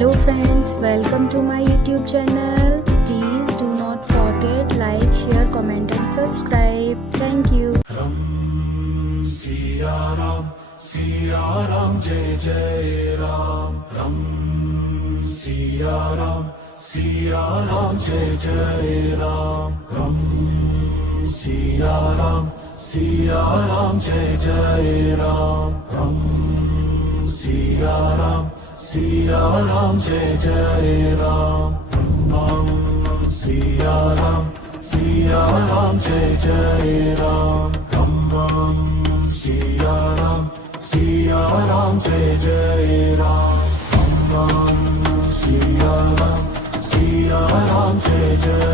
Hello friends, welcome to my YouTube channel. Please do not forget like, share, comment and subscribe. Thank you. Ram Siya Ram, Jai Jai Ram. Ram Siya Ram, Jai Jai Ram. Ram Siya Ram, Jai Jai Ram. Ram Siya Ram, Jai Jai Ram. Ram Siya Ram, Jai Jai Ram. Ram Siya Ram, Jai Jai Ram. Ram Siya Ram, Jai Jai